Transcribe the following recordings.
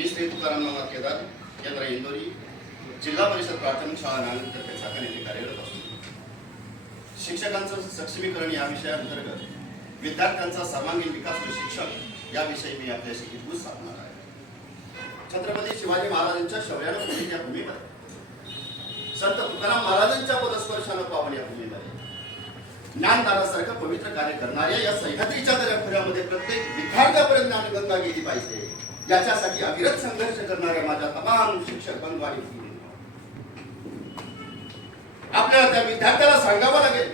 मी श्री तुकाराम नवनाथ केदार केंद्र इंदोरी जिल्हा परिषद प्राथमिक शाळा नांदेडतर्फे चाकण येथे कार्यरत असतो. शिक्षकांचं सक्षमीकरण या विषयाअंतर्गत विद्यार्थ्यांचा सर्वांगीण विकास व शिक्षण याविषयी मी आपल्याशी हितगुज साधणार आहे. छत्रपती शिवाजी महाराजांच्या शौर्यानं पुढील या भूमीमध्ये संत तुकाराम महाराजांच्या पदस्पर्शानं पावन या भूमीमध्ये ज्ञानदानासारखं पवित्र कार्य करणाऱ्या या सह्याद्रीच्या दर्याखोऱ्यामध्ये प्रत्येक विद्यार्थ्यापर्यंत ज्ञानगंगा गेली पाहिजे. याच्यासाठी अविरत संघर्ष करणाऱ्या माझ्या तमाम शिक्षक बंधू आणि आपल्याला त्या विद्यार्थ्याला सांगावं लागेल.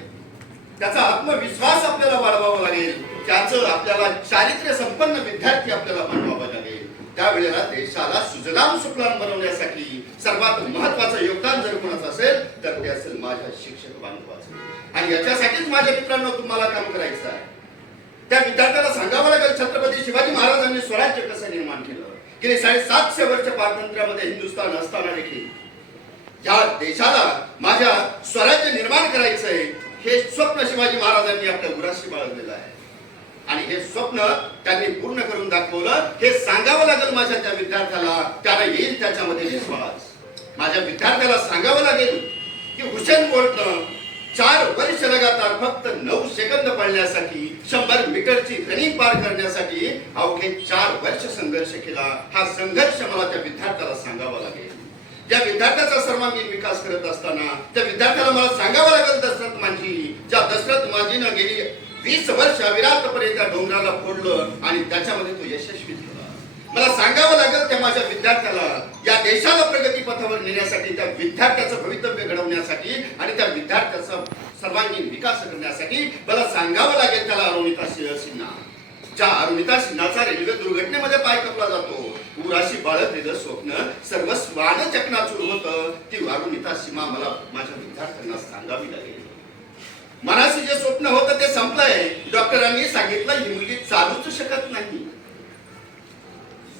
त्याचा आत्मविश्वास आपल्याला वाढवावा लागेल. त्याचं आपल्याला चारित्र्य संपन्न विद्यार्थी आपल्याला बनवावा लागेल. त्यावेळेला देशाला सुजलाम सुफलाम बनवण्यासाठी सर्वात महत्वाचं योगदान जर कोणाचं असेल तर ते असेल माझ्या शिक्षक बांधवाचं. आणि याच्यासाठीच माझ्या मित्रांनो तुम्हाला काम करायचं आहे. त्या विद्यार्थ्याला सांगावं लागेल छत्रपती शिवाजी महाराजांनी स्वराज्य कसं निर्माण केलं? गेले साडेसातशे वर्ष पारतंत्र्यामध्ये हिंदुस्थान असताना देखील या देशाला माझ्या स्वराज्य निर्माण करायचं आहे हे स्वप्न शिवाजी महाराजांनी आपल्या उराशी बाळगलेलं आहे. आणि हे स्वप्न त्यांनी पूर्ण करून दाखवलं हे सांगावं लागेल माझ्या त्या विद्यार्थ्याला त्याला येईल त्याच्यामध्ये विश्वास. माझ्या विद्यार्थ्याला सांगावं लागेल की हुसेन बोलत चार वर्ष लगातार फक्त नऊ सेकंद पळण्यासाठी शंभर मीटरची रनिंग पार करण्यासाठी अवघे चार वर्ष संघर्ष केला. हा संघर्ष मला त्या विद्यार्थ्याला सांगावा लागेल. ज्या विद्यार्थ्याचा सर्वांगीण विकास करत असताना त्या विद्यार्थ्याला मला सांगावं लागेल दशरथ माझी ज्या दशरथ माझीनं गेली वीस वर्ष अविरातपर्यंत त्या डोंगराला फोडलं आणि त्याच्यामध्ये तो यशस्वी झाला. मला सांगावं लागेल त्या माझ्या विद्यार्थ्याला या देशाला प्रगतीपथावर नेण्यासाठी त्या विद्यार्थ्याचं भवितव्य घडवण्यासाठी आणि त्या विद्यार्थ्याचा सर्वांगीण विकास करण्यासाठी मला सांगावं लागेल त्याला अरुणिता सिंह सिन्हा. ज्या अरुणिता सिन्हाचा रेल्वे दुर्घटनेमध्ये पाय कपला जातो उराशी बाळगलेलं स्वप्न सर्वस्वानं चकनाचूर होतं ती अरुणिता सीमा मला माझ्या विद्यार्थ्यांना सांगावी लागेल. मनाशी जे स्वप्न होतं ते संपलंय. डॉक्टरांनी सांगितलं ही मुलगी चालूच शकत नाही.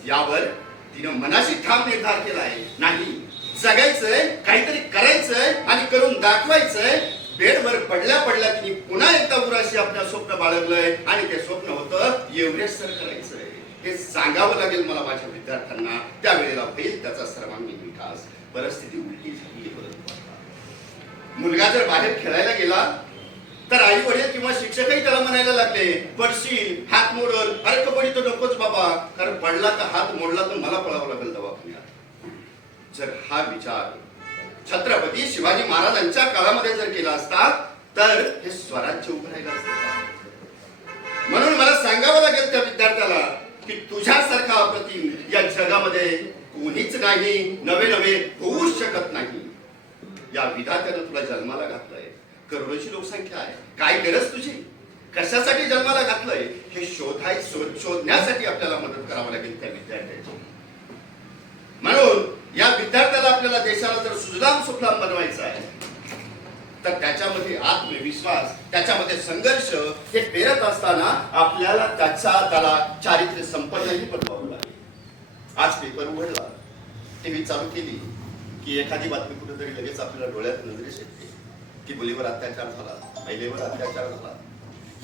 यावर तिनं मनाशी ठाम निर्धार केलाय. नाही. जगायचंय काहीतरी करायचंय आणि करून दाखवायचंय. बेडवर पडल्या पडल्या तिने पुन्हा एकदा उराशी आपलं स्वप्न बाळगलंय आणि ते स्वप्न होतं एव्हरेस्ट सर करायचंय. हे सांगावं लागेल मला माझ्या विद्यार्थ्यांना. त्यावेळेला होईल त्याचा सर्वांगीण विकास. परिस्थिती उलटी झाली मुलगा जर बाहेर खेळायला गेला तर आई वडील किंवा शिक्षकही त्याला म्हणायला लागले पडशील हात मोडल. अरे कबड्डी तर नकोच बाबा. कारण पडला तर हात मोडला तर मला पळावं लागेल दवाखान्यात. जर हा विचार छत्रपती शिवाजी महाराजांच्या काळामध्ये जर केला असता तर हे स्वराज्य उभं राहिलं असतं म्हणून मला सांगावं लागेल त्या विद्यार्थ्याला की तुझ्यासारखा अप्रतिम या जगामध्ये कोणीच नाही नवे नवे होऊच शकत नाही. या विधात्यानं तुला जन्माला घातलंय. करोडोची लोकसंख्या आहे. काय गरज तुझी? कशासाठी जन्माला घातलंय? हे शोधाय शोध शोधण्यासाठी आपल्याला मदत करावं लागेल त्या विद्यार्थ्याची. म्हणून या विद्यार्थ्याला आपल्याला देशाला जर सुजलाम सुफलाम बनवायचं आहे तर त्याच्यामध्ये आत्मविश्वास त्याच्यामध्ये संघर्ष हे पेरत असताना आपल्याला त्याचा त्याला चारित्र्य संपन्नही बनवावं लागेल. आज पेपर उघडला. टीव्ही चालू केली की एखादी बातमी कुठेतरी लगेच आपल्याला डोळ्यात नजरेस येते. की मुलीवर अत्याचार झाला महिलेवर अत्याचार झाला.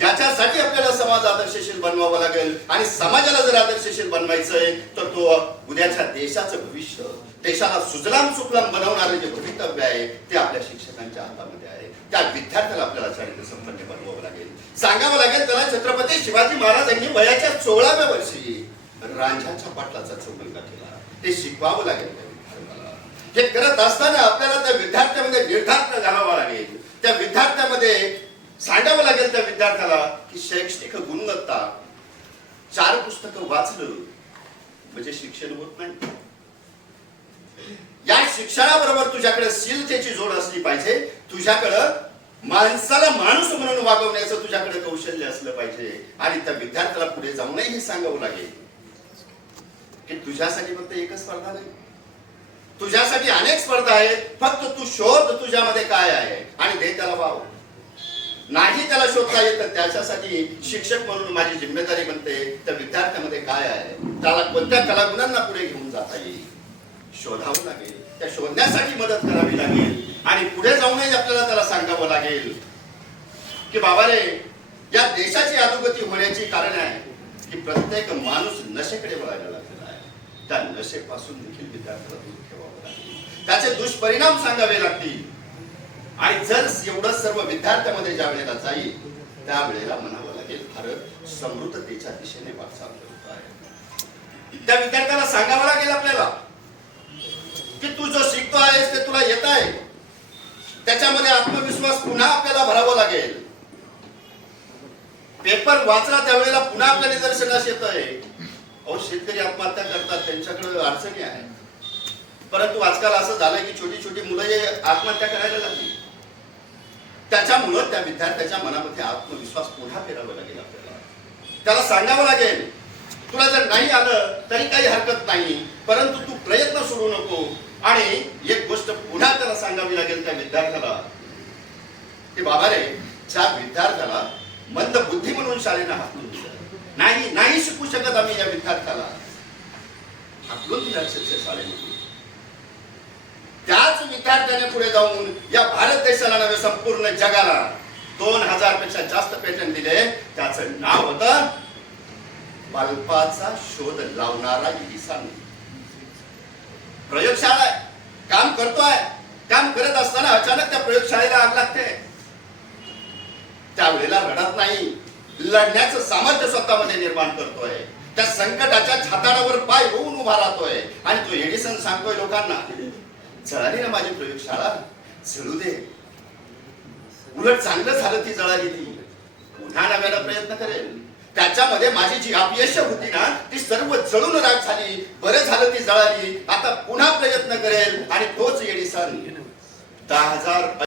याच्यासाठी आपल्याला समाज आदर्शशील बनवावा लागेल. आणि समाजाला जर आदर्शशील बनवायचंय तर तो उद्याच्या देशाचं भविष्य देशाला सुजलाम सुफलाम बनवणारे जे भवितव्य आहे ते आपल्या शिक्षकांच्या हातामध्ये आहे. त्या विद्यार्थ्याला आपल्याला चारित्र्य संपन्न बनवावं लागेल. सांगावं लागेल त्याला छत्रपती शिवाजी महाराजांनी वयाच्या सोळाव्या वर्षी रांझाच्या पाटलाचा संबंध केला. ते शिकवावं लागेल हे करत असताना आपल्याला त्या विद्यार्थ्यामध्ये निर्धार घालावा लागेल. सांगावं लागेल त्या विद्यार्थ्याला की शैक्षणिक गुणवत्ता चार पुस्तकं वाचलं म्हणजे शिक्षण होत नाही. या शिक्षणाबरोबर तुझ्याकडे शीलतेची जोड असली पाहिजे. तुझ्याकडं माणसाला माणूस म्हणून वागवण्याचं तुझ्याकडे कौशल्य असलं पाहिजे. आणि त्या विद्यार्थ्याला पुढे जाऊनही हे सांगावं लागेल. की तुझ्यासाठी फक्त एकच स्पर्धा नाही. तुझ्यासाठी अनेक स्पर्धा आहेत. फक्त तू शोध तुझ्यामध्ये काय आहे. आणि दे त्याला वाव. नाही त्याला शोधता येत तर त्याच्यासाठी शिक्षक म्हणून माझी जिम्मेदारी बनते. त्या विद्यार्थ्यामध्ये काय आहे? त्याला कोणत्या कलागुणांना पुढे घेऊन जाता येईल? शोधावं लागेल. त्या शोधण्यासाठी मदत करावी लागेल. आणि पुढे जाऊनही आपल्याला त्याला सांगावं लागेल की बाबा रे या देशाची अधोगती होण्याची कारण आहे की प्रत्येक माणूस नशेकडे वळायला लागलेला आहे. त्या नशेपासून देखील विद्यार्थ्याला दूर ठेवावं लागेल. त्याचे दुष्परिणाम सांगावे लागतील. आणि जर एवढं सर्व विद्यार्थ्यामध्ये ज्या वेळेला जाईल त्यावेळेला म्हणावं लागेल भारत समृद्धतेच्या दिशेने वाटचाल करत आहे. त्या विद्यार्थ्याला सांगावं लागेल आपल्याला की तू जो शिकतो आहेस ते तुला येत आहे. त्याच्यामध्ये आत्मविश्वास पुन्हा आपल्याला भरावा लागेल. पेपर वाचला त्यावेळेला पुन्हा आपल्या निदर्शनास येत आहे. अहो शेतकरी आत्महत्या करतात त्यांच्याकडे अडचणी आहे परंतु आजकाल असं झालंय की छोटी छोटी मुलं हे आत्महत्या करायला लागली. त्याच्यामुळं त्या विद्यार्थ्याच्या मनामध्ये आत्मविश्वास पुन्हा फिरावा लागेल आपल्याला. त्याला सांगावं लागेल तुला जर नाही आलं तरी काही हरकत नाही परंतु तू प्रयत्न सोडू नको. आणि एक गोष्ट पुन्हा त्याला सांगावी लागेल त्या विद्यार्थ्याला की बाबा रे ज्या विद्यार्थ्याला मंद बुद्धी म्हणून शाळेनं हाकलून दिलं. नाही नाही शिकू शकत आम्ही या विद्यार्थ्याला. हाकलून दिलं शाळेमधून. शाळेमध्ये विद्यार्थ्याने पुढे जाऊन या भारत देशाला नव्हे संपूर्ण जगाला दोन हजारपेक्षा जास्त पेटंट दिले. त्याचं नाव होत बालपाचा शोध लावणारा इसामी प्रयोगशाळा काम करतोय. काम करत असताना अचानक त्या प्रयोगशाळेला आग लागते. त्यावेळेला रडत नाही. लढण्याचं सामर्थ्य स्वतःमध्ये निर्माण करतोय. त्या संकटाच्या छाताडावर पाय होऊन उभा राहतोय. आणि तो एडिसन सांगतोय लोकांना जळाली ना माझी प्रयोगशाळा? जळू दे. उलट चांगलं झालं ती जळाली ती. पुन्हा नव्याला प्रयत्न करेल. त्याच्यामध्ये माझी जी अपयश होती ना ती सर्व जळून राग झाली. बरं झालं ती जळाली. आता पुन्हा प्रयत्न करेल आणि तोच एडिसन दहा हजार